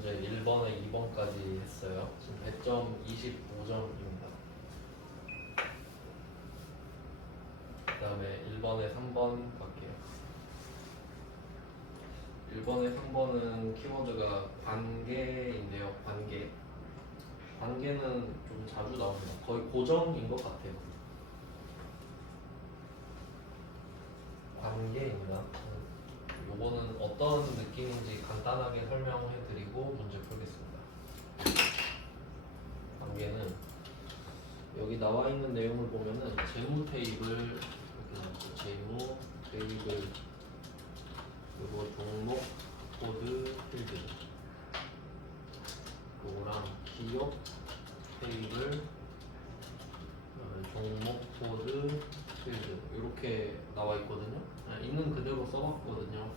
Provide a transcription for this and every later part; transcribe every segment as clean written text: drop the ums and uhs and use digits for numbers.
문제 1번에 2번까지 했어요. 지금 100점 25점입니다. 그 다음에 1번에 3번 갈게요. 1번에 3번은 키워드가 관계인데요. 관계. 관계는 좀 자주 나옵니다. 거의 고정인 것 같아요. 관계입니다. 요거는 어떤 느낌인지 간단하게 설명해 드리고 문제 풀겠습니다. 관계는 여기 나와 있는 내용을 보면은 재무 테이블 이렇게 나왔죠. 재무 테이블 그리고 종목 코드 필드 그거랑 기업 테이블 종목 코드 필드 이렇게 나와 있거든요. 있는 그대로 써봤거든요.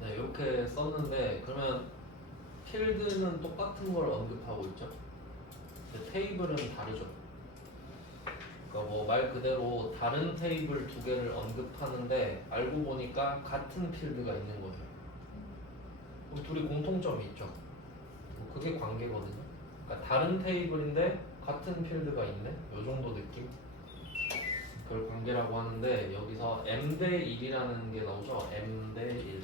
네, 이렇게 썼는데 그러면 필드는 똑같은 걸 언급하고 있죠. 근데 테이블은 다르죠. 그러니까 뭐 말 그대로 다른 테이블 두 개를 언급하는데 알고 보니까 같은 필드가 있는 거예요. 그럼 둘이 공통점이 있죠. 뭐 그게 관계거든요. 그러니까 다른 테이블인데 같은 필드가 있네. 요 정도 느낌. 그걸 관계라고 하는데 여기서 m 대 1이라는 게 나오죠. m 대 1.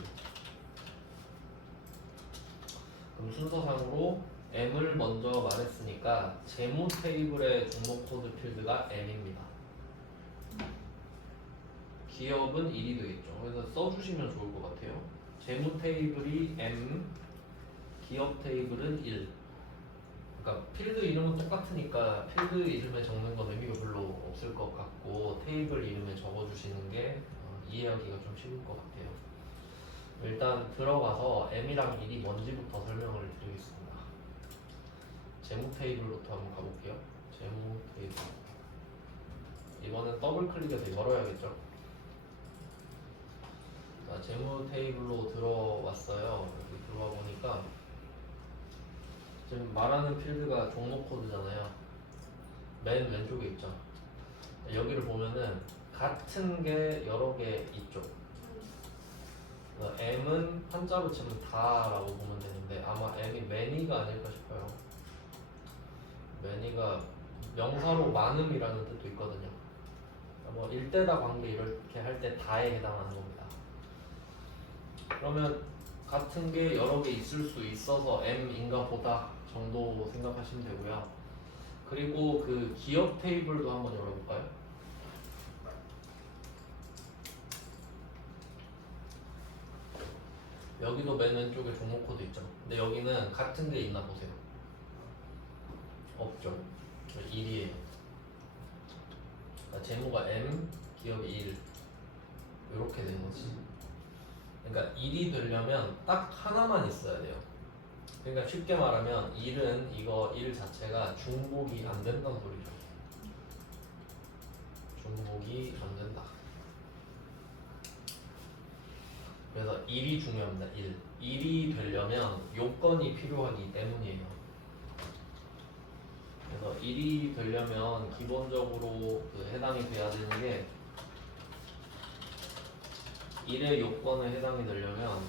그럼 순서상으로 m을 먼저 말했으니까 재무 테이블의 종목 코드 필드가 m입니다. 기업은 1이 되겠죠. 그래서 써주시면 좋을 것 같아요. 재무 테이블이 m, 기업 테이블은 1. 그러니까 필드 이름은 똑같으니까 필드 이름에 적는 건 의미가 별로 없을 것 같고 테이블 이름에 적어주시는 게 이해하기가 좀 쉬울 것 같아요. 일단 들어가서 m이랑 1이 뭔지부터 설명을 드리겠습니다. 재무 테이블부터 한번 가볼게요. 재무 테이블. 이거는 더블 클릭해서 열어야겠죠. 자, 재무 테이블로 들어왔어요. 여기 들어와 보니까 지금 말하는 필드가 종목 코드잖아요. 맨 왼쪽에 있죠. 여기를 보면은 같은 게 여러 개 있죠. M은 한자로 치면 다라고 보면 되는데 아마 M이 many가 아닐까 싶어요. many가 명사로 많음이라는 뜻도 있거든요. 뭐 일대다 관계 이렇게 할 때 다에 해당하는 겁니다. 그러면 같은 게 여러 개 있을 수 있어서 M인가 보다 정도 생각하시면 되고요. 그리고 그 기업 테이블도 한번 열어볼까요? 여기도 맨 왼쪽에 종목 코드 있죠. 근데 여기는 같은 게 있나 보세요. 없죠. 1이에요. 그러니까 재무가 M, 기업이 1 이렇게 되는 거지. 그러니까 1이 되려면 딱 하나만 있어야 돼요. 그러니까 쉽게 말하면 1은 이거 1 자체가 중복이 안 된다는 소리죠. 중복이 안 된다. 그래서 1이 중요합니다. 1. 1이 되려면 요건이 필요하기 때문이에요. 그래서 1이 되려면 기본적으로 그 해당이 돼야 되는 게 1의 요건에 해당이 되려면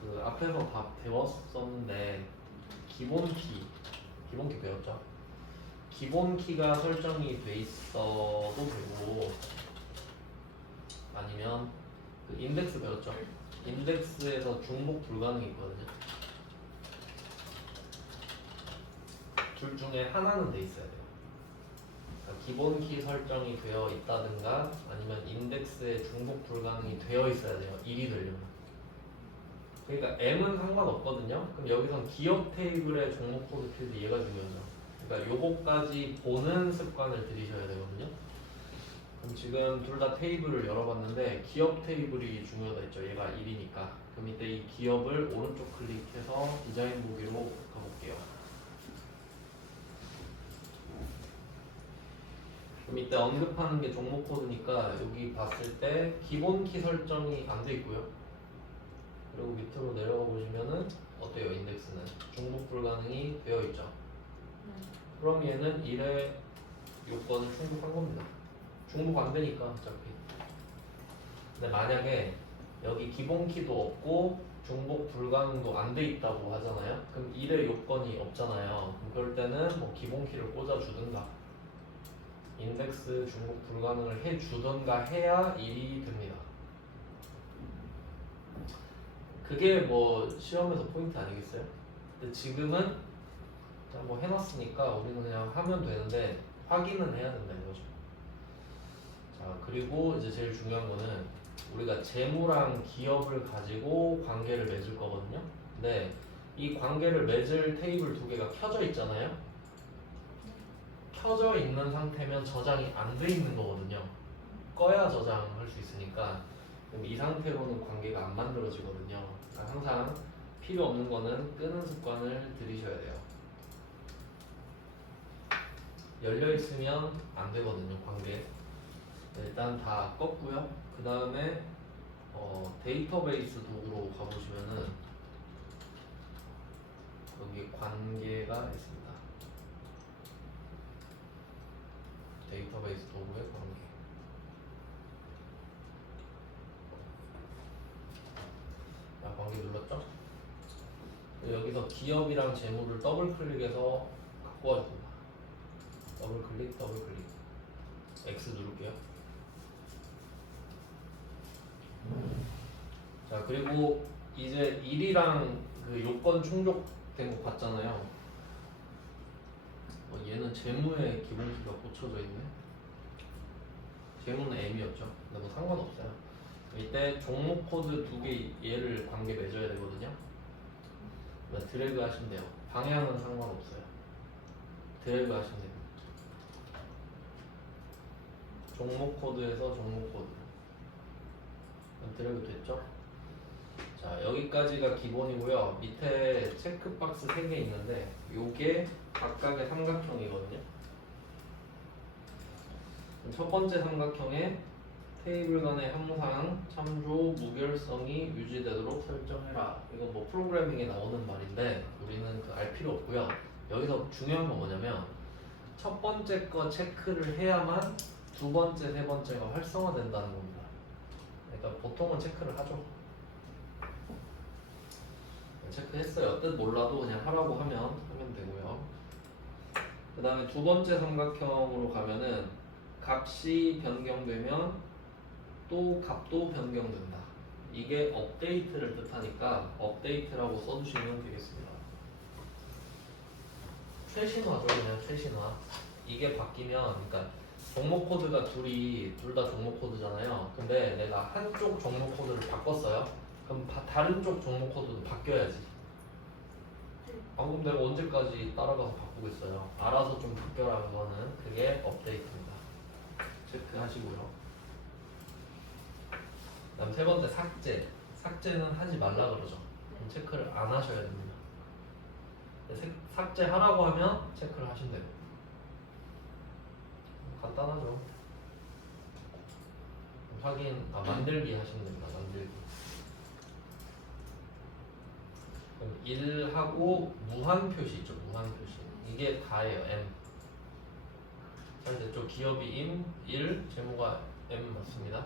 그 앞에서 다 배웠었는데 기본키 배웠죠? 기본키가 설정이 돼 있어도 되고 아니면 그 인덱스 배웠죠? 인덱스에서 중복 불가능이 있거든요. 둘 중에 하나는 돼 있어야 돼요. 그러니까 기본키 설정이 되어 있다든가 아니면 인덱스에 중복 불가능이 되어 있어야 돼요. 1이 되려면. 그러니까 M은 상관없거든요. 그럼 여기선 기업 테이블의 종목 코드 필드 얘가 중요하죠. 그러니까 요거까지 보는 습관을 들이셔야 되거든요. 그럼 지금 둘 다 테이블을 열어봤는데 기업 테이블이 중요하다 했죠. 얘가 1이니까. 그럼 이때 이 기업을 오른쪽 클릭해서 디자인 보기로 가볼게요. 그럼 이때 언급하는 게 종목 코드니까 여기 봤을 때 기본 키 설정이 안 돼 있고요. 그리고 밑으로 내려가 보시면은 어때요? 인덱스는 중복 불가능이 되어 있죠. 그럼 얘는 1의 요건을 충족한 겁니다. 중복 안 되니까 어차피. 근데 만약에 여기 기본 키도 없고 중복 불가능도 안 돼 있다고 하잖아요. 그럼 1의 요건이 없잖아요. 그럼 그럴 때는 뭐 기본키를 꽂아주든가 인덱스 중복 불가능을 해주든가 해야 1이 됩니다. 그게 뭐 시험에서 포인트 아니겠어요? 근데 지금은 뭐 해놨으니까 우리는 그냥 하면 되는데 확인은 해야 된다는 거죠. 자, 그리고 이제 제일 중요한 거는 우리가 재무랑 기업을 가지고 관계를 맺을 거거든요. 근데 이 관계를 맺을 테이블 두 개가 켜져 있잖아요. 켜져 있는 상태면 저장이 안 돼 있는 거거든요. 꺼야 저장할 수 있으니까. 그럼 이 상태로는 관계가 안 만들어지거든요. 그러니까 항상 필요 없는 거는 끄는 습관을 들이셔야 돼요. 열려 있으면 안 되거든요, 관계. 일단 다 껐고요. 그 다음에 데이터베이스 도구로 가보시면은 여기 관계가 있습니다. 데이터베이스 도구의 관계. 자, 관계 눌렀죠? 여기서 기업이랑 재무를 더블 클릭해서 갖고 와줍니다. 더블 클릭, 더블 클릭. X 누를게요. 자, 그리고 이제 1이랑 그 요건 충족된 거 봤잖아요. 얘는 재무에 기본키가 꽂혀져 있네. 재무는 M이었죠. 근데 뭐 상관없어요. 이때 종목 코드 두 개 얘를 관계 맺어야 되거든요. 드래그 하시면 돼요. 방향은 상관없어요. 드래그 하시면 됩니다. 종목 코드에서 종목 코드. 드래그 됐죠? 자, 여기까지가 기본이고요. 밑에 체크박스 3개 있는데 요게 각각의 삼각형이거든요. 첫 번째 삼각형에 테이블 간의 항상 참조 무결성이 유지되도록 설정해라. 이건 뭐 프로그래밍에 나오는 말인데 우리는 알 필요 없고요. 여기서 중요한 건 뭐냐면 첫 번째 거 체크를 해야만 두 번째, 세 번째가 활성화된다는 겁니다. 그러니까 보통은 체크를 하죠. 체크했어요. 뜻 몰라도 그냥 하라고 하면 되고요. 그 다음에 두 번째 삼각형으로 가면은 값이 변경되면 또 값도 변경된다. 이게 업데이트를 뜻하니까 업데이트라고 써주시면 되겠습니다. 최신화죠, 그냥 최신화. 이게 바뀌면, 그러니까 종목 코드가 둘 다 종목 코드잖아요. 근데 내가 한쪽 종목 코드를 바꿨어요. 그럼 다른 쪽 종목 코드도 바뀌어야지. 방금 내가 언제까지 따라가서 바꾸겠어요. 알아서 좀 바뀌어라. 그거는 그게 업데이트입니다. 체크하시고요. 그다음 세 번째 삭제. 삭제는 하지 말라 그러죠. 그럼 체크를 안 하셔야 됩니다. 삭제하라고 하면 체크를 하신대요. 간단하죠. 만들기 하시면 됩니다. 만들기. 그럼 1하고 무한 표시 있죠. 무한 표시. 이게 다예요. M. 자, 이제 저 기업이 1, 재무가 M 맞습니다.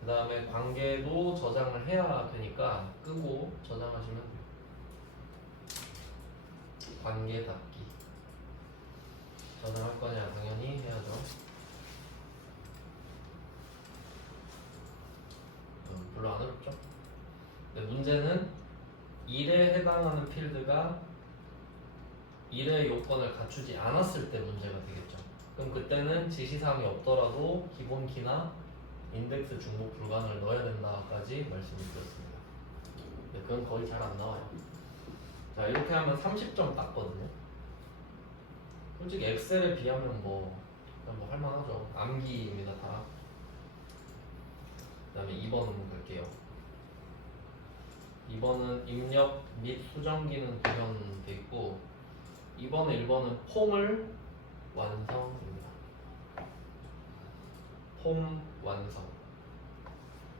그 다음에 관계도 저장을 해야 되니까 끄고 저장하시면 돼요. 관계 닫기. 저장할 거냐? 당연히 해야죠. 별로 안 어렵죠? 근데 문제는 1에 해당하는 필드가 1의 요건을 갖추지 않았을 때 문제가 되겠죠. 그럼 그때는 지시사항이 없더라도 기본키나 인덱스 중복 불가능을 넣어야 된다까지 말씀을 드렸습니다. 근데 그건 거의 잘 안 나와요. 자, 이렇게 하면 30점 땄거든요. 솔직히 엑셀에 비하면 뭐 할만하죠. 암기입니다 다. 그 다음에 2번 한번 갈게요. 2번은 입력 및 수정 기능 구현되어 있고 2번에 1번은 폼을 완성입니다. 폼 완성.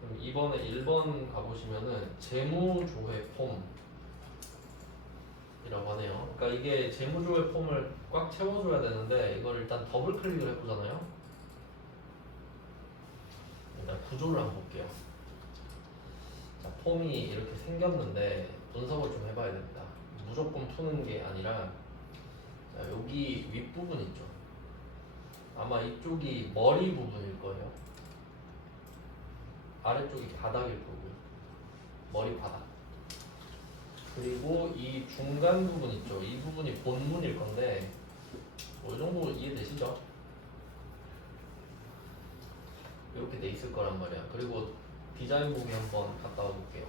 그럼 2번에 1번 가보시면은 재무조회 폼이라고 하네요. 그러니까 이게 재무조회 폼을 꽉 채워줘야 되는데 이걸 일단 더블 클릭을 해보잖아요. 일단 구조를 한번 볼게요. 자, 자, 폼이 이렇게 생겼는데 분석을 좀 해봐야 됩니다. 무조건 푸는 게 아니라 자, 여기 윗부분 있죠. 아마 이쪽이 머리 부분일 거예요. 아래쪽이 바닥일 거고요. 머리 바닥. 그리고 이 중간 부분 있죠. 이 부분이 본문일 건데 이 정도 이해되시죠? 이렇게 돼 있을 거란 말이야. 그리고 디자인 보기 한번 갔다 와 볼게요.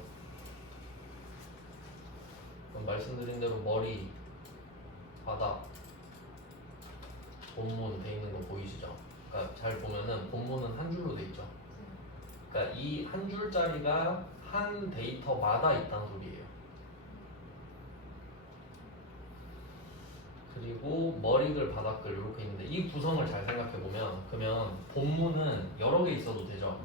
그럼 말씀드린 대로 머리, 바닥, 본문 돼 있는 거 보이시죠? 그러니까 잘 보면은 본문은 한 줄로 돼 있죠. 그러니까 이 한 줄짜리가 한 데이터마다 있다는 소리예요. 그리고 머리글, 바닥글 이렇게 있는데 이 구성을 잘 생각해 보면 그러면 본문은 여러 개 있어도 되죠.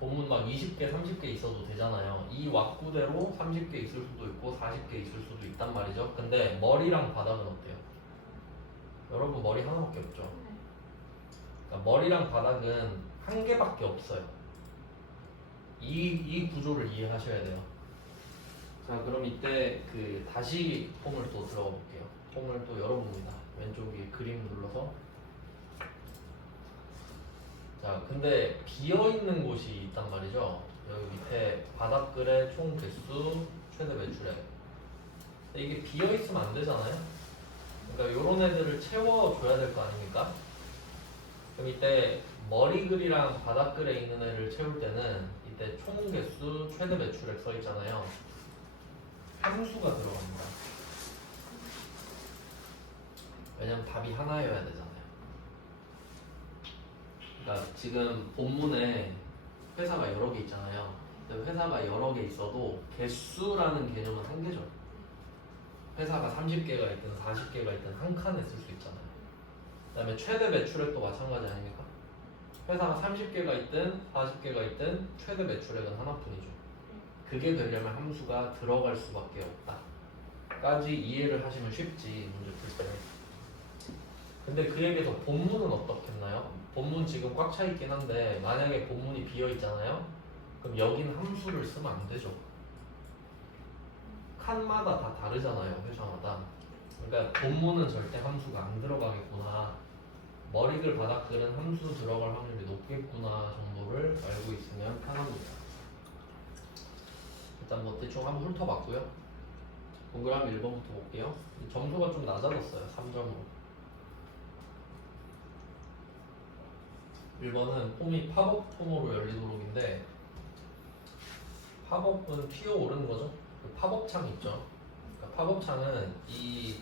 본문 막 20개, 30개 있어도 되잖아요. 이 왁구대로 30개 있을 수도 있고 40개 있을 수도 있단 말이죠. 근데 머리랑 바닥은 어때요? 여러분 머리 하나밖에 없죠. 그러니까 머리랑 바닥은 한 개밖에 없어요. 이 구조를 이해하셔야 돼요. 자, 그럼 이때 그 다시 폼을 또 들어가 볼게요. 폼을 또 열어봅니다. 왼쪽 위에 그림 눌러서. 자, 근데 비어 있는 곳이 있단 말이죠. 여기 밑에 바닥글의 총 개수, 최대 매출액. 근데 이게 비어 있으면 안 되잖아요. 그러니까 요런 애들을 채워줘야 될 거 아닙니까? 그럼 이때 머리글이랑 바닥글에 있는 애를 채울 때는 이때 총 개수, 최대 매출액 써 있잖아요. 함수가 들어갑니다. 왜냐면 답이 하나여야 되잖아요. 그러니까 지금 본문에 회사가 여러 개 있잖아요. 근데 회사가 여러 개 있어도 개수라는 개념은 한 개죠. 회사가 30개가 있든 40개가 있든 한 칸에 쓸 수 있잖아요. 그 다음에 최대 매출액도 마찬가지 아닙니까? 회사가 30개가 있든 40개가 있든 최대 매출액은 하나뿐이죠. 그게 되려면 함수가 들어갈 수밖에 없다 까지 이해를 하시면 쉽지, 문제 풀 때. 근데 그에 비해서 본문은 어떻겠나요? 본문 지금 꽉 차 있긴 한데 만약에 본문이 비어 있잖아요? 그럼 여긴 함수를 쓰면 안 되죠. 칸마다 다 다르잖아요, 회사마다. 그러니까 본문은 절대 함수가 안 들어가겠구나, 머리글 바닥글은 함수 들어갈 확률이 높겠구나 정도를 알고 있으면 편합니다. 일단 뭐 대충 한번 훑어봤고요. 동그라미 1번부터 볼게요. 점수가 좀 낮아졌어요. 3점으로. 1번은 폼이 팝업 폼으로 열리도록인데 팝업은 튀어오르는 거죠. 그 팝업 창 있죠. 그러니까 팝업 창은 이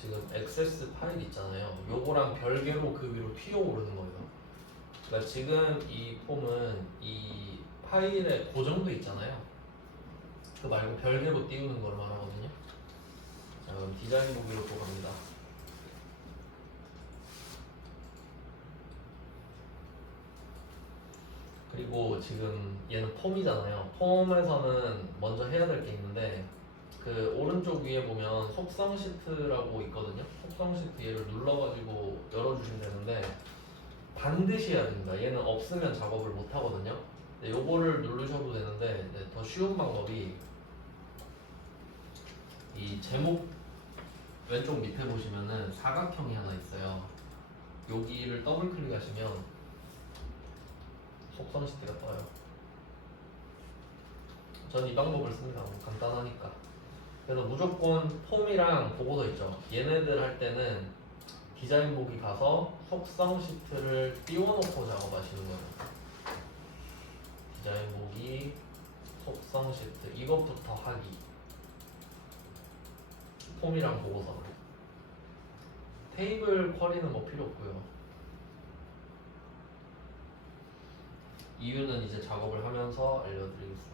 지금 XS 파일 있잖아요. 요거랑 별개로 그 위로 튀어오르는 거예요. 그러니까 지금 이 폼은 이 파일에 고정돼 있잖아요. 그 말고 별개로 띄우는 걸 말하거든요. 자, 그럼 디자인 보기로 또 갑니다. 그리고 지금 얘는 폼이잖아요. 폼에서는 먼저 해야 될 게 있는데 그 오른쪽 위에 보면 속성 시트라고 있거든요. 속성 시트 얘를 눌러가지고 열어주시면 되는데 반드시 해야 됩니다. 얘는 없으면 작업을 못 하거든요. 근데 요거를 누르셔도 되는데 더 쉬운 방법이 이 제목 왼쪽 밑에 보시면은 사각형이 하나 있어요. 여기를 더블 클릭하시면 속성 시트가 떠요. 전 이 방법을 씁니다. 간단하니까. 그래서 무조건 폼이랑 보고서 있죠. 얘네들 할 때는 디자인 보기 가서 속성 시트를 띄워놓고 작업하시는 거예요. 디자인 보기, 속성 시트 이것부터 하기. 폼이랑 보고서는. 테이블 쿼리는 뭐 필요 없고요. 이유는 이제 작업을 하면서 알려드리겠습니다.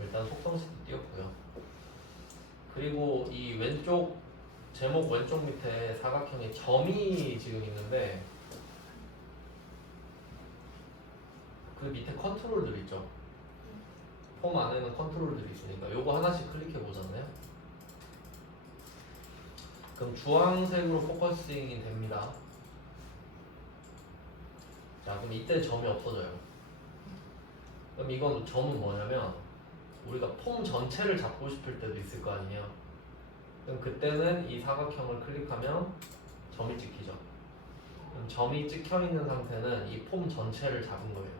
일단 속성 시트 띄웠고요. 그리고 이 왼쪽 제목 왼쪽 밑에 사각형에 점이 지금 있는데 그 밑에 컨트롤들 있죠. 폼 안에는 컨트롤들이 있으니까 요거 하나씩 클릭해 보잖아요. 그럼 주황색으로 포커싱이 됩니다. 자, 그럼 이때 점이 없어져요. 그럼 이건 점은 뭐냐면 우리가 폼 전체를 잡고 싶을 때도 있을 거 아니에요. 그럼 그때는 이 사각형을 클릭하면 점이 찍히죠. 그럼 점이 찍혀 있는 상태는 이 폼 전체를 잡은 거예요.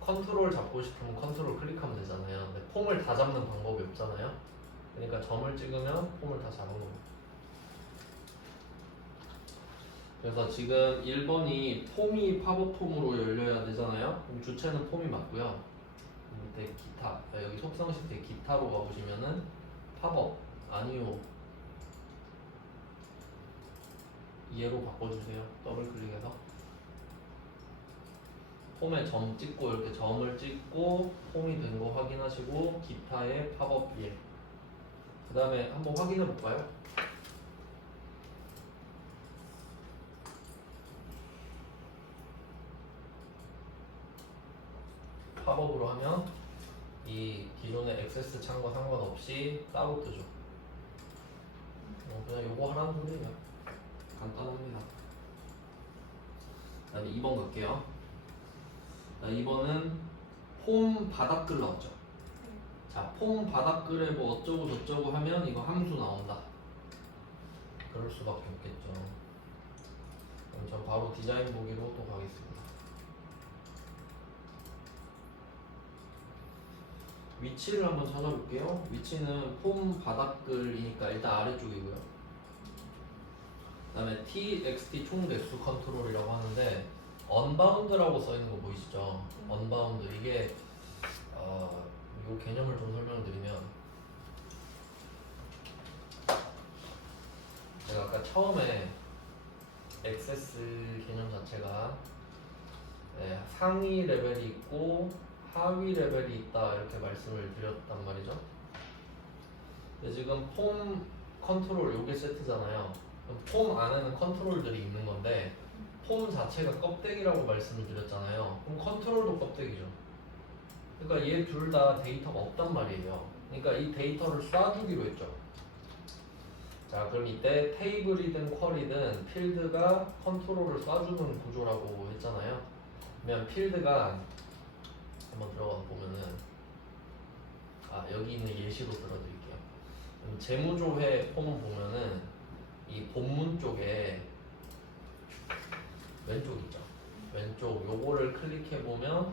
컨트롤 잡고 싶으면 컨트롤 클릭하면 되잖아요. 근데 폼을 다 잡는 방법이 없잖아요. 그러니까 점을 찍으면 폼을 다 잡은 겁니다. 그래서 지금 1번이 폼이 팝업 폼으로 열려야 되잖아요. 그럼 주체는 폼이 맞고요. 밑에 기타, 여기 속성 시트에 기타로 가보시면은 팝업 아니요 얘로 바꿔주세요. 더블 클릭해서 폼에 점 찍고 이렇게 점을 찍고 폼이 된 거 확인하시고 기타에 팝업 예. 그 다음에 한번 확인해 볼까요? 팝업으로 하면 이 기존의 액세스 창과 상관없이 따로 뜨죠. 그냥 요거 하라는 소리예요. 간단합니다. 다음에 2번 갈게요. 2번은 폼 바닥글 나왔죠. 자, 폼 바닥글에 뭐 어쩌고 저쩌고 하면 이거 함수 나온다. 그럴 수밖에 없겠죠. 그럼 전 바로 디자인 보기로 또 가겠습니다. 위치를 한번 찾아볼게요. 위치는 폼 바닥글이니까 일단 아래쪽이고요. 그 다음에 txt 총 대수 컨트롤이라고 하는데 언바운드라고 써있는 거 보이시죠? 언바운드 이게 이 개념을 좀 설명드리면 제가 아까 처음에 액세스 개념 자체가 상위 레벨이 있고 하위 레벨이 있다 이렇게 말씀을 드렸단 말이죠. 근데 지금 폼 컨트롤 요게 세트잖아요. 폼 안에는 컨트롤들이 있는 건데 폼 자체가 껍데기라고 말씀을 드렸잖아요. 그럼 컨트롤도 껍데기죠. 그러니까 얘 둘 다 데이터가 없단 말이에요. 그러니까 이 데이터를 쏴주기로 했죠. 자, 그럼 이때 테이블이든 쿼리든 필드가 컨트롤을 쏴주는 구조라고 했잖아요. 그러면 필드가 한번 들어가 보면은 여기 있는 예시로 들어드릴게요. 재무조회 폼을 보면은 이 본문 쪽에 왼쪽 있죠. 왼쪽 요거를 클릭해 보면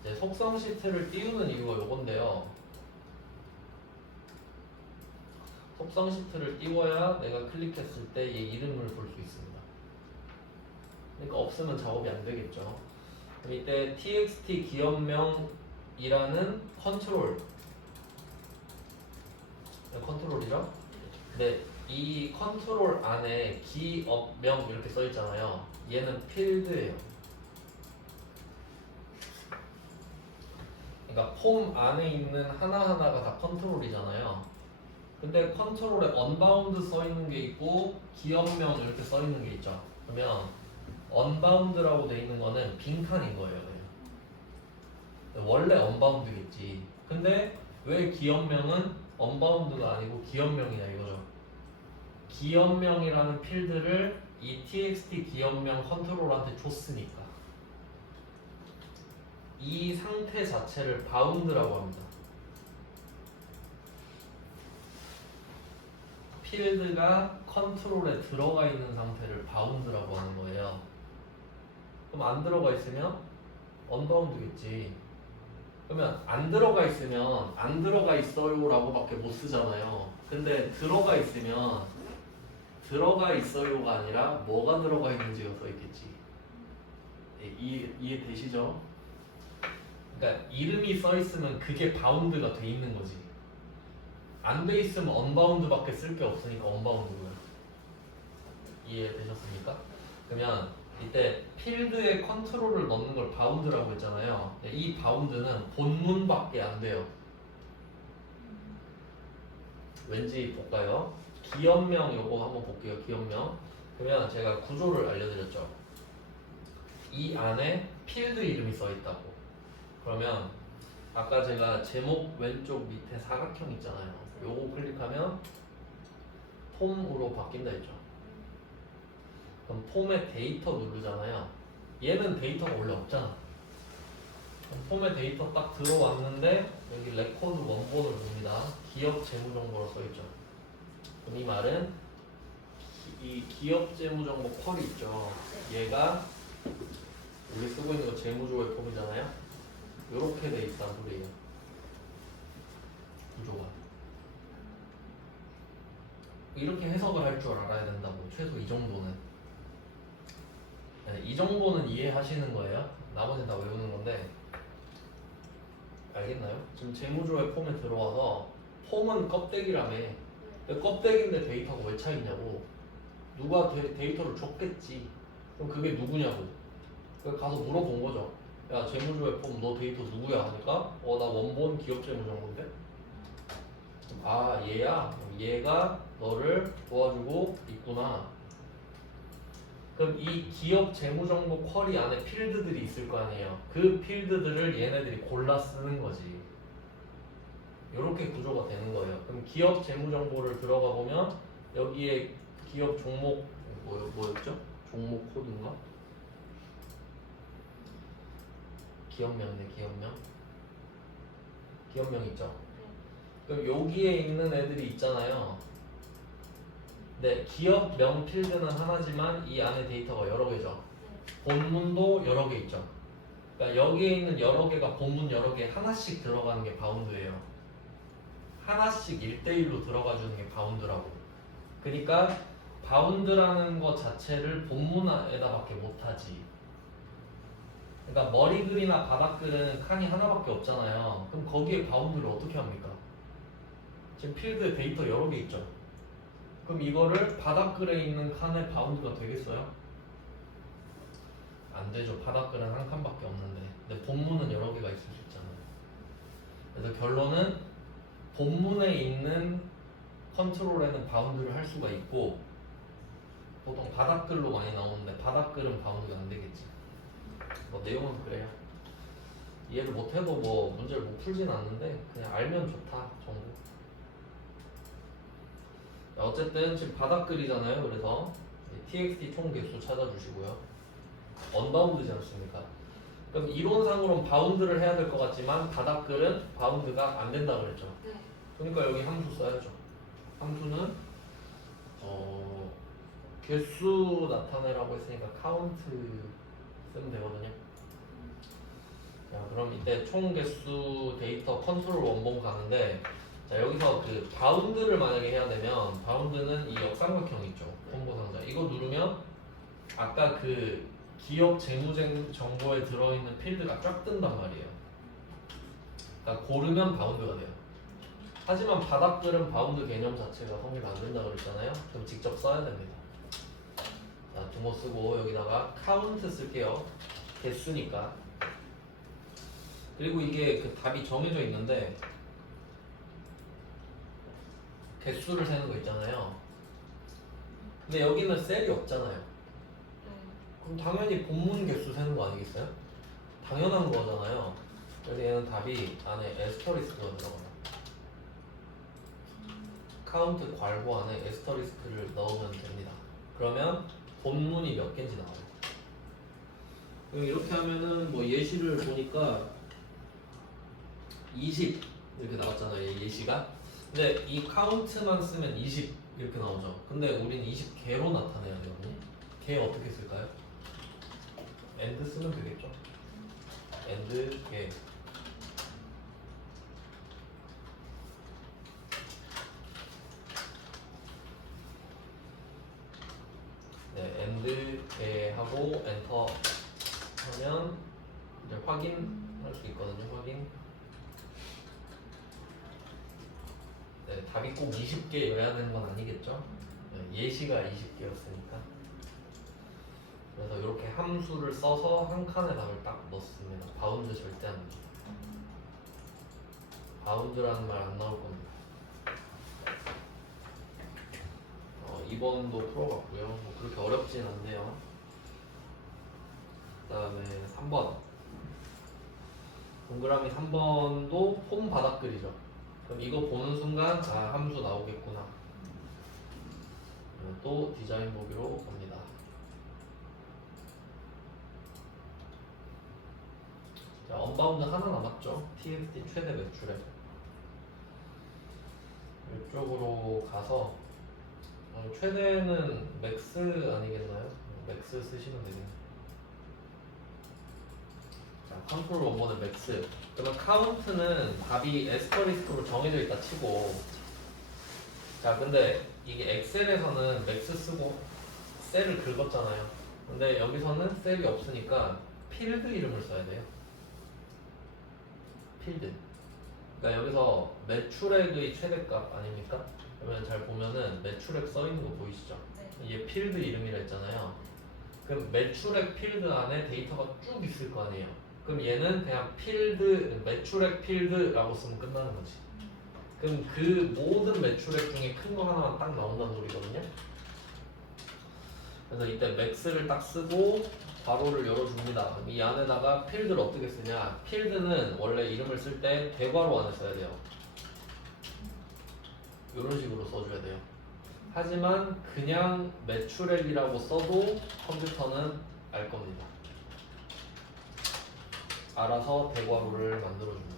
이제 속성 시트를 띄우는 이유가 요건데요. 속성 시트를 띄워야 내가 클릭했을 때 얘 이름을 볼 수 있습니다. 그러니까 없으면 작업이 안 되겠죠. 그럼 이때 txt 기업명이라는 컨트롤이죠. 근데 이 컨트롤 안에 기업명 이렇게 써 있잖아요. 얘는 필드예요. 그러니까 폼 안에 있는 하나하나가 다 컨트롤이잖아요. 근데 컨트롤에 언바운드 써 있는 게 있고 기업명 이렇게 써 있는 게 있죠. 그러면 언바운드라고 돼 있는 거는 빈칸인 거예요. 그냥. 원래 언바운드겠지. 근데 왜 기업명은 언바운드가 아니고 기업명이냐 이거죠. 기업명이라는 필드를 이 txt 기업명 컨트롤한테 줬으니까 이 상태 자체를 바운드라고 합니다. 필드가 컨트롤에 들어가 있는 상태를 바운드라고 하는 거예요. 그럼 안 들어가 있으면 언바운드겠지. 그러면 안 들어가 있으면 안 들어가 있어요 라고 밖에 못 쓰잖아요. 근데 들어가 있으면 들어가 있어요가 아니라 뭐가 들어가 있는지가 써 있겠지. 이해되시죠? 그러니까 이름이 써 있으면 그게 바운드가 돼 있는 거지. 안 돼 있으면 언바운드밖에 쓸 게 없으니까 언바운드고요. 이해되셨습니까? 그러면 이때 필드에 컨트롤을 넣는 걸 바운드라고 했잖아요. 이 바운드는 본문밖에 안 돼요. 왠지 볼까요? 기업명 요거 한번 볼게요. 기업명. 그러면 제가 구조를 알려드렸죠. 이 안에 필드 이름이 써 있다고. 그러면 아까 제가 제목 왼쪽 밑에 사각형 있잖아요. 요거 클릭하면 폼으로 바뀐다 했죠. 그럼 폼에 데이터 누르잖아요. 얘는 데이터가 원래 없잖아. 폼에 데이터 딱 들어왔는데 여기 레코드 원본을 봅니다. 기업 재무정보로 써있죠. 그럼 이 말은 이 기업 재무정보 퀄이 있죠. 얘가 우리 쓰고 있는 거 재무조회 폼이잖아요. 요렇게 돼 있단 소리예요. 구조가. 이렇게 해석을 할 줄 알아야 된다고. 최소 이 정도는. 네, 이 정도는 이해하시는 거예요. 나머지는 다 외우는 건데 알겠나요? 지금 재무조회 폼에 들어와서 폼은 껍데기라며. 껍데기인데 데이터가 왜 차있냐고. 누가 데이터를 줬겠지. 그럼 그게 누구냐고. 그래서 가서 물어본 거죠. 야 재무조회 폼 너 데이터 누구야? 하니까 나 원본 기업 재무정보인데. 아 얘야? 얘가 너를 도와주고 있구나. 그럼 이 기업 재무정보 쿼리 안에 필드들이 있을 거 아니에요. 그 필드들을 얘네들이 골라 쓰는 거지. 이렇게 구조가 되는 거예요. 그럼 기업 재무정보를 들어가 보면 여기에 기업 종목 뭐였죠? 종목 코드인가? 기업명네 기업명. 기업명 있죠? 그럼 여기에 있는 애들이 있잖아요. 네, 기업명 필드는 하나지만 이 안에 데이터가 여러 개죠. 본문도 여러 개 있죠. 그러니까 여기에 있는 여러 개가 본문 여러 개 하나씩 들어가는 게 바운드예요. 하나씩 1대1로 들어가 주는 게 바운드라고. 그러니까 바운드라는 것 자체를 본문에다밖에 못하지. 그러니까 머리글이나 바닥글은 칸이 하나밖에 없잖아요. 그럼 거기에 바운드를 어떻게 합니까? 지금 필드 데이터 여러 개 있죠. 그럼 이거를 바닥글에 있는 칸의 바운드가 되겠어요? 안 되죠. 바닥글은 한 칸밖에 없는데. 근데 본문은 여러 개가 있을 수 있잖아요. 그래서 결론은 본문에 있는 컨트롤에는 바운드를 할 수가 있고, 보통 바닥글로 많이 나오는데 바닥글은 바운드가 안 되겠지. 뭐 내용은 그래요. 이해를 못해도 뭐 문제를 못 풀진 않는데 그냥 알면 좋다 정도. 어쨌든 지금 바닥글이잖아요. 그래서 txt 총 개수 찾아주시고요. 언바운드지 않습니까? 그럼 이론상으로는 바운드를 해야 될 것 같지만 바닥글은 바운드가 안 된다고 그랬죠. 네. 그러니까 여기 함수 써야죠. 함수는 개수 나타내라고 했으니까 카운트 쓰면 되거든요. 자, 그럼 이때 총 개수 데이터 컨트롤 원본 가는데, 자 여기서 그 바운드를 만약에 해야 되면 바운드는 이 역삼각형 있죠. 콤보 상자 이거 누르면 아까 그 기업 재무 정보에 들어있는 필드가 쫙 뜬단 말이에요. 그러니까 고르면 바운드가 돼요. 하지만 바닥글은 바운드 개념 자체가 성립 안 된다고 그랬잖아요. 그럼 직접 써야 됩니다. 자 두모 쓰고 여기다가 카운트 쓸게요. 개수니까. 그리고 이게 그 답이 정해져 있는데 개수를 세는 거 있잖아요. 근데 여기는 셀이 없잖아요. 그럼 당연히 본문 개수 세는 거 아니겠어요? 당연한 거잖아요. 그래서 얘는 답이 안에 에스터리스크가 들어가요. 카운트 괄호 안에 에스터리스크를 넣으면 됩니다. 그러면 본문이 몇 개인지 나와요. 그럼 이렇게 하면은 뭐 예시를 보니까 20 이렇게 나왔잖아요. 이 예시가. 근데 이 카운트만 쓰면 20 이렇게 나오죠. 근데 우리는 20개로 나타내야 되거든요. 개 어떻게 쓸까요? and 쓰면 되겠죠. and 개. 네, and 개 하고 엔터 하면 이제 확인할 수 있거든요. 확인. 네, 답이 꼭 20개여야 되는 건 아니겠죠? 네, 예시가 20개였으니까. 그래서 이렇게 함수를 써서 한 칸에 답을 딱 넣습니다. 바운드 절대 안 됩니다. 바운드라는 말 안 나올 겁니다. 2번도 풀어봤고요. 뭐 그렇게 어렵진 않네요. 그 다음에 3번. 동그라미 3번도 폼 바닥글이죠. 그럼 이거 보는 순간 아 함수 나오겠구나. 또 디자인 보기로 갑니다. 언바운드 하나 남았죠. TXT 최대 매출액. 이쪽으로 가서 최대는 맥스 아니겠나요? 맥스 쓰시면 되겠네요. 자, 컨트롤 원본은 맥스. 그러면 카운트는 답이 에스터리스크로 정해져 있다 치고, 자 근데 이게 엑셀에서는 맥스 쓰고 셀을 긁었잖아요. 근데 여기서는 셀이 없으니까 필드 이름을 써야 돼요. 필드. 그러니까 여기서 매출액의 최대값 아닙니까? 그러면 잘 보면은 매출액 써 있는 거 보이시죠? 네. 이게 필드 이름이라 했잖아요. 그럼 매출액 필드 안에 데이터가 쭉 있을 거 아니에요. 그럼 얘는 그냥 필드, 매출액 필드라고 쓰면 끝나는 거지. 그럼 그 모든 매출액 중에 큰 거 하나만 딱 나온다는 소리거든요. 그래서 이때 맥스를 딱 쓰고 괄호를 열어줍니다. 이 안에다가 필드를 어떻게 쓰냐? 필드는 원래 이름을 쓸 때 대괄호 안에 써야 돼요. 이런 식으로 써줘야 돼요. 하지만 그냥 매출액이라고 써도 컴퓨터는 알 겁니다. 알아서 대괄호를 만들어줍니다.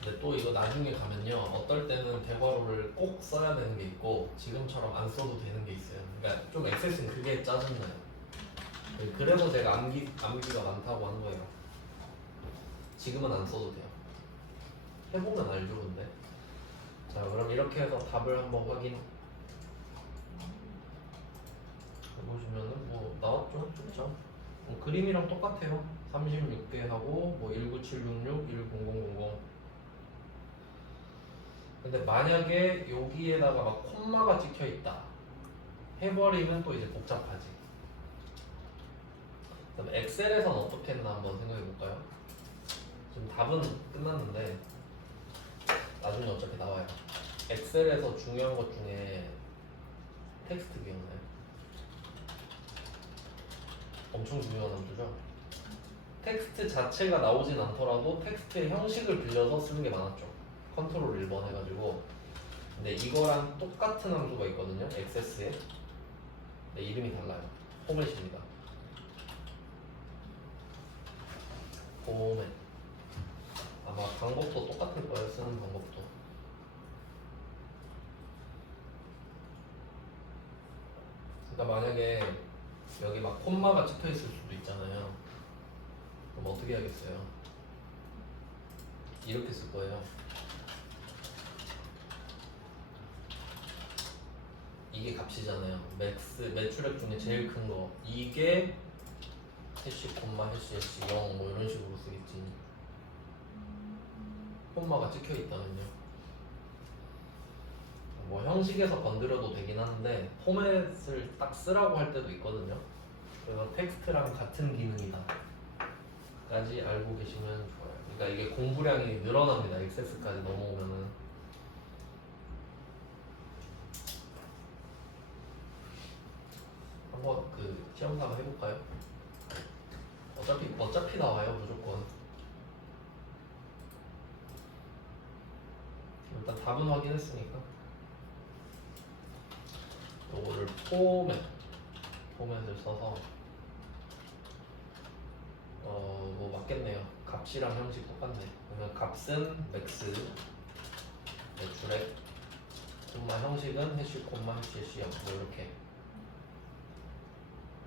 근데 또 이거 나중에 가면요, 어떨 때는 대괄호를 꼭 써야 되는 게 있고 지금처럼 안 써도 되는 게 있어요. 그러니까 좀 엑세스는 그게 짜증나요. 그래서 제가 암기가 많다고 하는 거예요. 지금은 안 써도 돼요. 해보면 알죠, 근데. 자, 그럼 이렇게 해서 답을 한번 확인 해보시면은 뭐 나왔죠? 그렇죠? 그림이랑 똑같아요. 36개 하고 뭐 19766, 10000. 근데 만약에 여기에다가 막 콤마가 찍혀 있다 해버리면 또 이제 복잡하지. 그럼 엑셀에선 어떻게 했나 한번 생각해 볼까요? 지금 답은 끝났는데 나중에 어차피 나와요. 엑셀에서 중요한 것 중에 텍스트 기억나요? 엄청 중요한 함수죠. 텍스트 자체가 나오진 않더라도 텍스트의 형식을 빌려서 쓰는 게 많았죠. 컨트롤 1번 해가지고. 근데 이거랑 똑같은 함수가 있거든요. 액세스에. 네, 이름이 달라요. 포맷입니다. 포맷. 아마 방법도 똑같을 거예요. 쓰는 방법도. 그러니까 만약에 여기 막 콤마가 찍혀 있을 수도 있잖아요. 그럼 어떻게 하겠어요? 이렇게 쓸 거예요. 이게 값이잖아요. 매출액 중에 제일 큰 거. 이게 해시 콤마 해시 0 뭐 이런 식으로 쓰겠지. 콤마가 찍혀 있다면요. 뭐 형식에서 건드려도 되긴 하는데 포맷을 딱 쓰라고 할 때도 있거든요. 그래서 텍스트랑 같은 기능이다 까지 알고 계시면 좋아요. 그러니까 이게 공부량이 늘어납니다. 액세스까지 넘어오면은. 한번 그 시험삼아 해볼까요? 어차피 나와요 무조건. 일단 답은 확인했으니까 요거를 포맷을 써서 뭐 맞겠네요. 값이랑 형식 똑같네. 그러면 값은 맥스, 매출액, 콤마 형식은 해시 콤마 해시 0 뭐 이렇게.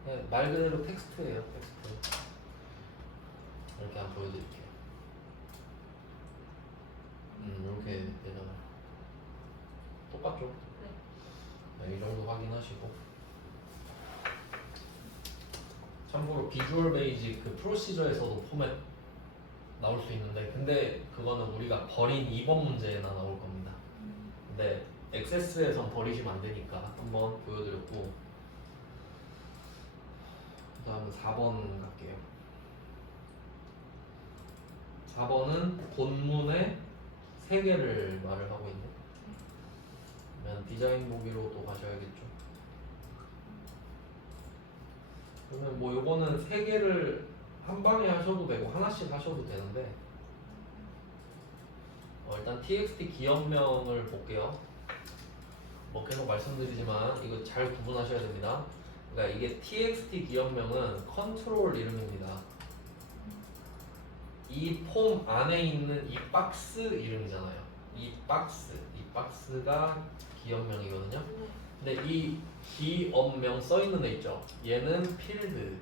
그냥 말 그대로 텍스트예요. 텍스트. 이렇게 한번 보여드릴게요. 이렇게 되잖아요. 똑같죠? 네, 이 정도 확인하시고. 참고로 비주얼 베이직 그 프로시저에서도 포맷 나올 수 있는데, 근데 그거는 우리가 버린 2번 문제나 나올 겁니다. 근데 액세스에선 버리시면 안 되니까 한번 보여드렸고, 그 다음은 4번 갈게요. 4번은 본문에 3개를 말을 하고 있네. 그러면 디자인 보기로 또 가셔야겠죠. 그러면 뭐 요거는 3개를 한 방에 하셔도 되고 하나씩 하셔도 되는데, 일단 txt 기업명을 볼게요. 뭐 계속 말씀드리지만 이거 잘 구분하셔야 됩니다. 그러니까 이게 txt 기업명은 컨트롤 이름입니다. 이 폼 안에 있는 이 박스 이름이잖아요. 이 박스가 기업명이거든요. 근데 이 기업명 써 있는 애 있죠. 얘는 필드.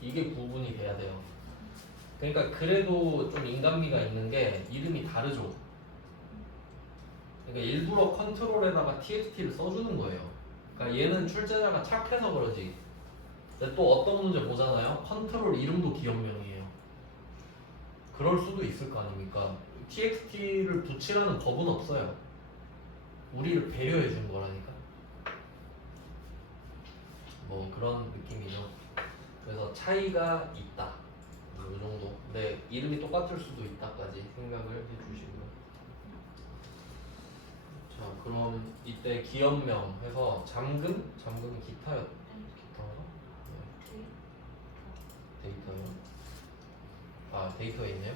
이게 구분이 돼야 돼요. 그러니까 그래도 좀 인간미가 있는 게 이름이 다르죠. 그러니까 일부러 컨트롤에다가 txt를 써주는 거예요. 그러니까 얘는 출제자가 착해서 그러지. 근데 또 어떤 문제 보잖아요. 컨트롤 이름도 기업명이에요. 그럴 수도 있을 거 아닙니까? txt를 붙이라는 법은 없어요. 우리를 배려해 준 거라니까. 뭐 그런 느낌이죠. 그래서 차이가 있다. 이 정도. 근데 이름이 똑같을 수도 있다까지 생각을 해주시고요. 자, 그럼 이때 기업명 해서 잠금이 기타인가? 데이터요. 아, 데이터에 있네요.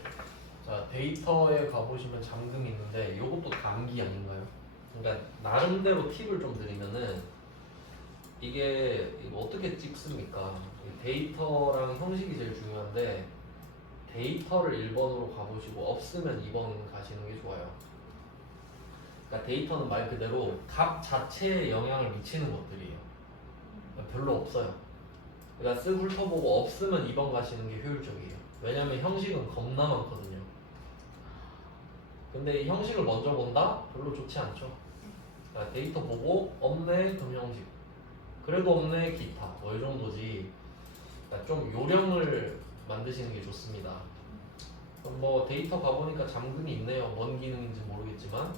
자, 데이터에 가보시면 잠금이 있는데 이것도 단기 아닌가요? 그러니까 나름대로 팁을 좀 드리면은 이게 이거 어떻게 찍습니까? 데이터랑 형식이 제일 중요한데 데이터를 1번으로 가보시고 없으면 2번 가시는 게 좋아요. 그러니까 데이터는 말 그대로 값 자체에 영향을 미치는 것들이에요. 그러니까 별로 없어요. 그러니까 쓱 훑어보고 없으면 2번 가시는 게 효율적이에요. 왜냐면 형식은 겁나 많거든요. 근데 이 형식을 먼저 본다? 별로 좋지 않죠. 그러니까 데이터 보고 없네 그럼 형식. 그래도 없네 기타. 뭐 이 정도지. 그러니까 좀 요령을 만드시는 게 좋습니다. 그럼 뭐 데이터 가보니까 잠금이 있네요. 뭔 기능인지 모르겠지만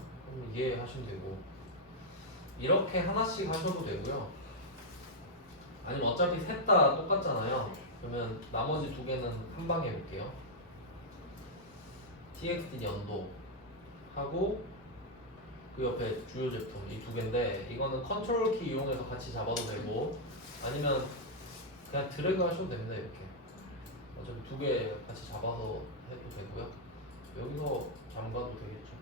이해하시면 되고 이렇게 하나씩 하셔도 되고요. 아니면 어차피 셋 다 똑같잖아요. 그러면 나머지 두 개는 한 방에 해볼게요. txt 연도 하고 그 옆에 주요 제품 이 두 개인데 이거는 컨트롤 키 이용해서 같이 잡아도 되고 아니면 그냥 드래그 하셔도 됩니다. 이렇게 어차피 두 개 같이 잡아서 해도 되고요. 여기서 잠가도 되겠죠.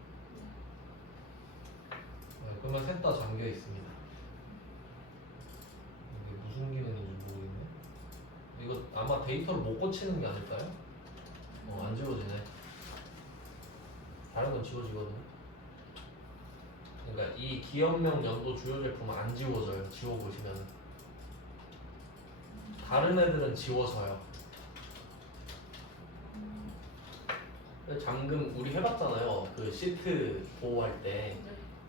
네, 그러면 셋 다 잠겨 있습니다. 이게 무슨 기능인지 모르겠네. 이거 아마 데이터를 못 고치는 게 아닐까요? 안 지워지네. 다른 건 지워지거든요. 그러니까 이 기업명 연도 주요 제품은 안 지워져요. 지워보시면 다른 애들은 지워져요. 잠금 우리 해봤잖아요. 그 시트 보호할 때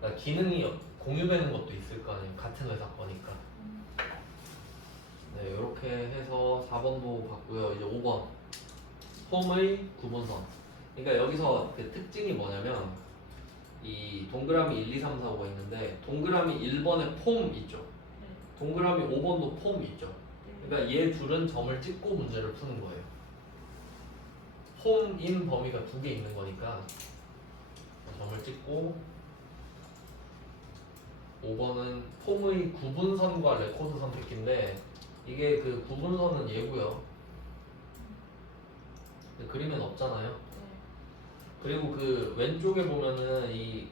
그러니까 기능이 공유되는 것도 있을 거 아니에요. 같은 회사 거니까. 네, 이렇게 해서 4번도 봤고요. 이제 5번 폼의 구분선. 그러니까 여기서 그 특징이 뭐냐면 이 동그라미 1, 2, 3, 4, 5가 있는데 동그라미 1번에 폼 있죠. 동그라미 5번도 폼 있죠. 그러니까 얘 둘은 점을 찍고 문제를 푸는 거예요. 폼인 범위가 두 개 있는 거니까 점을 찍고 5번은 폼의 구분선과 레코드 선택기인데 이게 그 구분선은 얘고요. 그림엔 없잖아요. 그리고 그 왼쪽에 보면은 이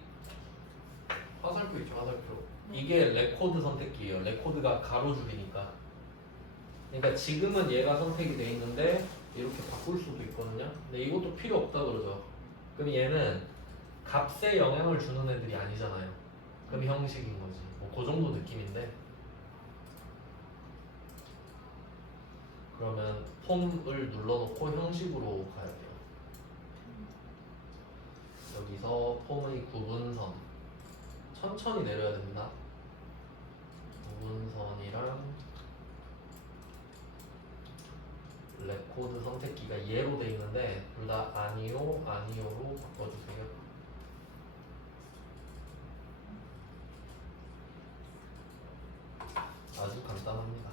화살표 있죠, 화살표. 이게 레코드 선택기예요. 레코드가 가로줄이니까. 그러니까 지금은 얘가 선택이 돼 있는데 이렇게 바꿀 수도 있거든요. 근데 이것도 필요 없다 그러죠. 그럼 얘는 값에 영향을 주는 애들이 아니잖아요. 그럼 형식인 거지. 뭐 그 정도 느낌인데. 그러면 폼을 눌러놓고 형식으로 가야 돼요. 여기서 폼의 구분선 천천히 내려야 됩니다. 구분선이랑 레코드 선택기가 얘로 돼 있는데 둘 다 아니요, 아니요로 바꿔주세요. 아주 간단합니다.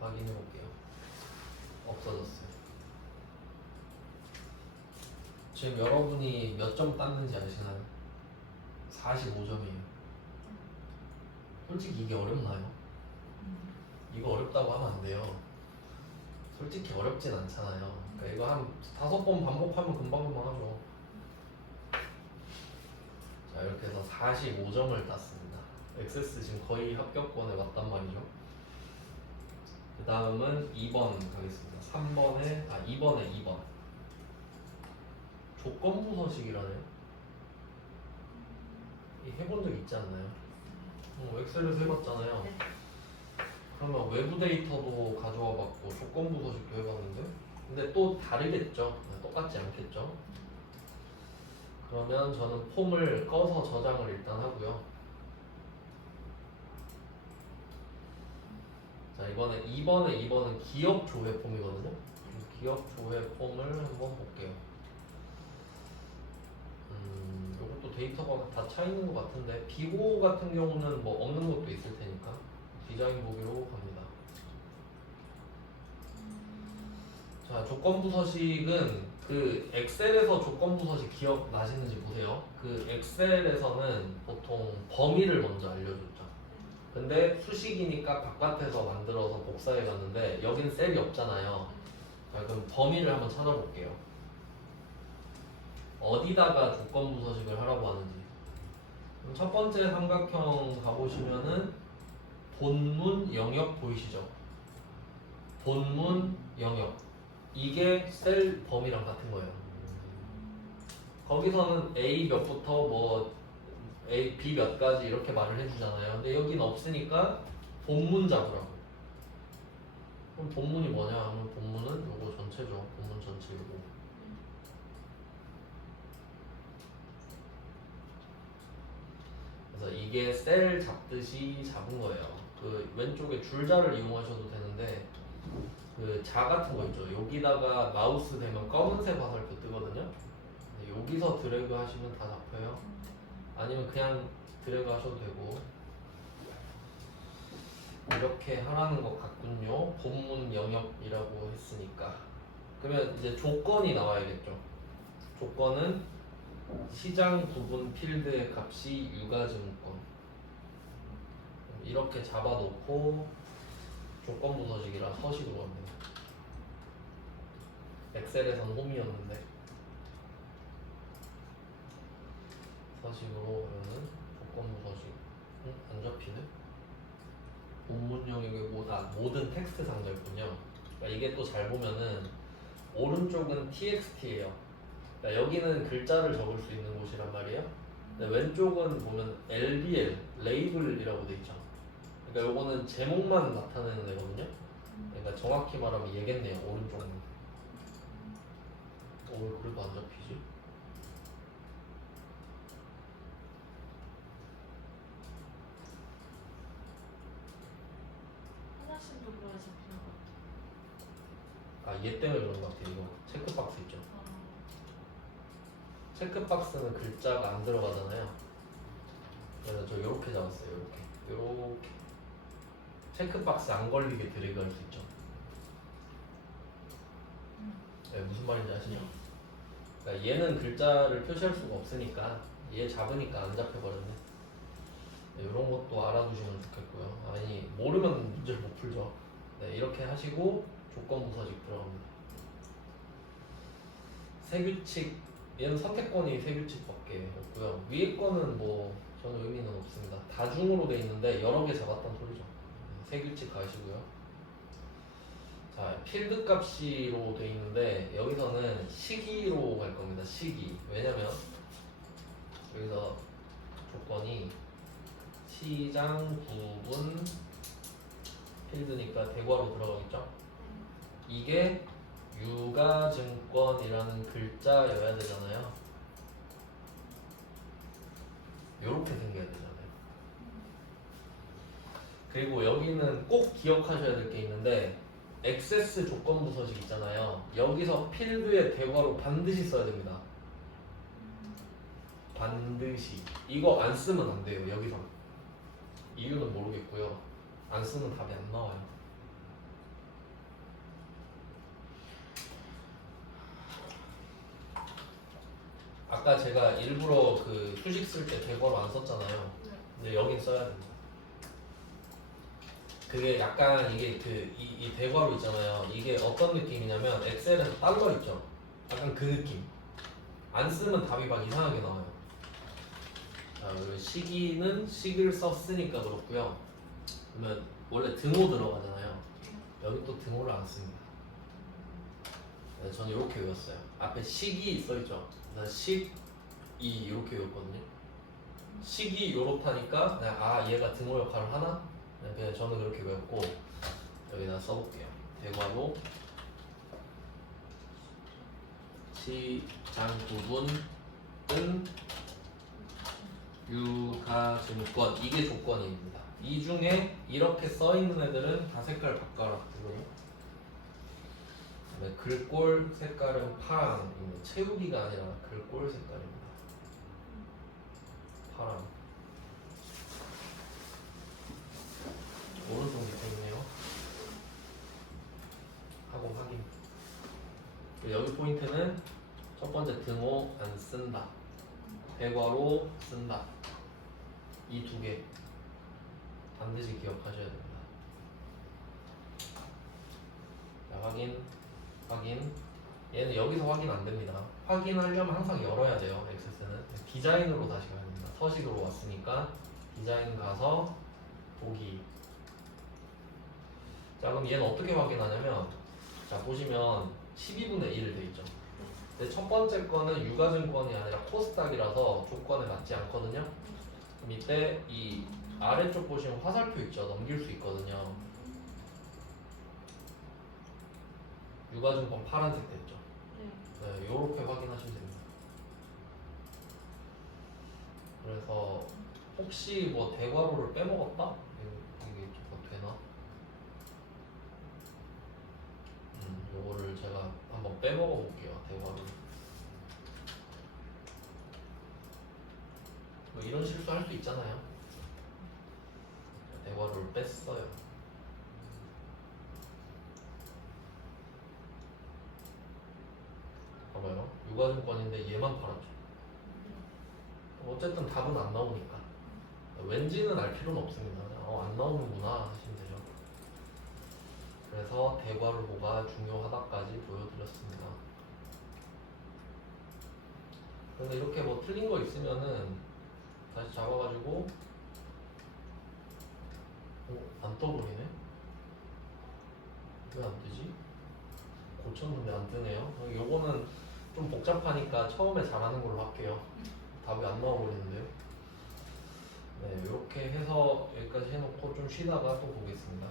확인해 볼게요. 없어졌어요. 지금 여러분이 몇 점 땄는지 아시나요? 45점이에요. 솔직히 이게 어렵나요? 이거 어렵다고 하면 안 돼요. 솔직히 어렵진 않잖아요. 그러니까 이거 한 5번 반복하면 금방금방 하죠. 자, 이렇게 해서 45점을 땄습니다. 액세스 지금 거의 합격권에 맞단 말이죠. 그 다음은 2번 가겠습니다. 2번에 2번. 조건부 서식이라네요. 이 해본 적 있지 않나요? 엑셀에서 해봤잖아요. 네. 그러면 외부 데이터도 가져와 봤고 조건부 서식도 해봤는데 근데 또 다르겠죠. 똑같지 않겠죠. 그러면 저는 폼을 꺼서 저장을 일단 하고요. 자, 이번에 2번은 기업 조회 폼이거든요. 기업 조회 폼을 한번 볼게요. 이것도 데이터가 다 차 있는 것 같은데 비고 같은 경우는 뭐 없는 것도 있을 테니까 디자인 보기로 갑니다. 자, 조건부 서식은 그 엑셀에서 조건부 서식 기억나시는지 보세요. 그 엑셀에서는 보통 범위를 먼저 알려줬죠. 근데 수식이니까 바깥에서 만들어서 복사해 갔는데 여긴 셀이 없잖아요. 자, 그럼 범위를 한번 찾아볼게요. 어디다가 조건부 서식을 하라고 하는지. 그럼 첫 번째 삼각형 가보시면은 본문 영역 보이시죠? 본문 영역. 이게 셀 범위랑 같은 거예요. 거기서는 A 몇부터 뭐 A, B 몇까지 이렇게 말을 해주잖아요. 근데 여기는 없으니까 본문 잡으라고. 그럼 본문이 뭐냐 하면 본문은 요거 전체죠. 본문 전체 요거. 그래서 이게 셀 잡듯이 잡은 거예요. 그 왼쪽에 줄자를 이용하셔도 되는데 그 자 같은 거 있죠. 여기다가 마우스 대면 검은색 화살표 뜨거든요. 여기서 드래그 하시면 다 잡혀요. 아니면 그냥 드래그 하셔도 되고 이렇게 하라는 것 같군요. 본문 영역이라고 했으니까. 그러면 이제 조건이 나와야겠죠. 조건은 시장 구분 필드의 값이 유가증권. 이렇게 잡아놓고 조건부 서식이라 서식으로 합니다. 엑셀에선 홈이었는데 서식으로 하면은 조건부 서식. 안 잡히네? 본문 영역의 모든 텍스트 상자였군요. 그러니까 이게 또 잘 보면은 오른쪽은 txt예요. 그러니까 여기는 글자를 적을 수 있는 곳이란 말이에요. 근데 왼쪽은 보면 lbl 레이블이라고 돼 있죠. 그러니까 요거는 제목만 나타내는 애거든요. 그러니까 정확히 말하면 얘겠네요. 오른쪽은. 왜 그래도 안 잡히지? 하나씩도 그래야 잡히는 것 같아. 아, 얘 때문에 그런 것 같아요. 이거 체크박스 있죠. 체크박스는 글자가 안 들어가잖아요. 그래서 저 요렇게 잡았어요. 요렇게 체크박스 안 걸리게 드래그 할 수 있죠. 네, 무슨 말인지 아시죠? 그러니까 얘는 글자를 표시할 수가 없으니까 얘 잡으니까 안 잡혀버렸네. 네, 이런 것도 알아두시면 좋겠고요. 아니 모르면 문제를 못 풀죠. 네, 이렇게 하시고 조건부 서식 들어갑니다. 세규칙 얘는 선택권이 세규칙밖에 없고요. 위에 거는 뭐 저는 의미는 없습니다. 다중으로 돼 있는데 여러 개 잡았단 소리죠. 세규칙 가시고요. 자, 필드 값이로 돼 있는데 여기서는 시기로 갈 겁니다. 시기. 왜냐면 여기서 조건이 시장 구분 필드니까 대괄호 들어가겠죠? 이게 유가증권이라는 글자여야 되잖아요. 요렇게 생겨야 되잖아요. 그리고 여기는 꼭 기억하셔야 될 게 있는데 액세스 조건부 서식 있잖아요. 여기서 필드에 대괄호 반드시 써야 됩니다. 반드시. 이거 안 쓰면 안 돼요. 여기서. 이유는 모르겠고요. 안 쓰면 답이 안 나와요. 아까 제가 일부러 그 수식 쓸 때 대괄호 안 썼잖아요. 근데 여긴 써야 됩니다. 그게 약간 이게 이 대괄호 있잖아요. 이게 어떤 느낌이냐면 엑셀에서 달러 있죠. 약간 그 느낌. 안 쓰면 답이 막 이상하게 나와요. 자, 여기 식이는 식을 썼으니까 그렇고요. 그러면 원래 등호 들어가잖아요. 여기 또 등호를 안 씁니다. 네, 저는 이렇게 외웠어요. 앞에 식이 써있죠. 그래서 식이 이렇게 외웠거든요. 식이 요렇다니까 그냥 아 얘가 등호 역할을 하나? 그냥 저는 그렇게 외웠고 여기다 써볼게요. 대괄호 시장 부분은 유가증권 이게 조건입니다. 이 중에 이렇게 써 있는 애들은 다 색깔 바꿔놨고요. 네, 글꼴 색깔은 파랑입니다. 채우기가 아니라 글꼴 색깔입니다. 파랑. 오른쪽 밑에 있네요. 하고 확인. 여기 포인트는 첫 번째 등호 안 쓴다. 대괄호 쓴다. 이 두 개 반드시 기억하셔야 됩니다. 자, 확인. 얘는 여기서 확인 안 됩니다. 확인하려면 항상 열어야 돼요. 액세스는 디자인으로 다시 가야 됩니다. 서식으로 왔으니까 디자인 가서 보기. 자, 그럼 얘는 어떻게 확인하냐면 자 보시면 12분의 1 돼 있죠. 근데 첫 번째 거는 유가증권이 아니라 코스닥이라서 조건에 맞지 않거든요. 그럼 이때 이 아래쪽 보시면 화살표 있죠. 넘길 수 있거든요. 유가증권 파란색 됐죠. 네, 요렇게 확인하시면 됩니다. 그래서 혹시 뭐 대괄호를 빼먹었다? 이게 뭐 되나? 요거를 제가 한번 빼먹어 볼게요. 대괄호를. 뭐 이런 실수 할 수 있잖아요. 대괄호를 뺐어요. 봐봐요. 유가증권인데 얘만 팔았죠. 어쨌든 답은 안 나오니까 왠지는 알 필요는 없습니다. 안 나오는구나 하시면 되죠. 그래서 대괄호가 중요하다까지 보여드렸습니다. 그래서 이렇게 뭐 틀린 거 있으면은 다시 잡아가지고 안 떠버리네? 왜 안 뜨지? 고쳤는데 안 뜨네요. 요거는 좀 복잡하니까 처음에 잘하는 걸로 할게요. 답이 안 나와버리는데요. 네, 이렇게 해서 여기까지 해놓고 좀 쉬다가 또 보겠습니다.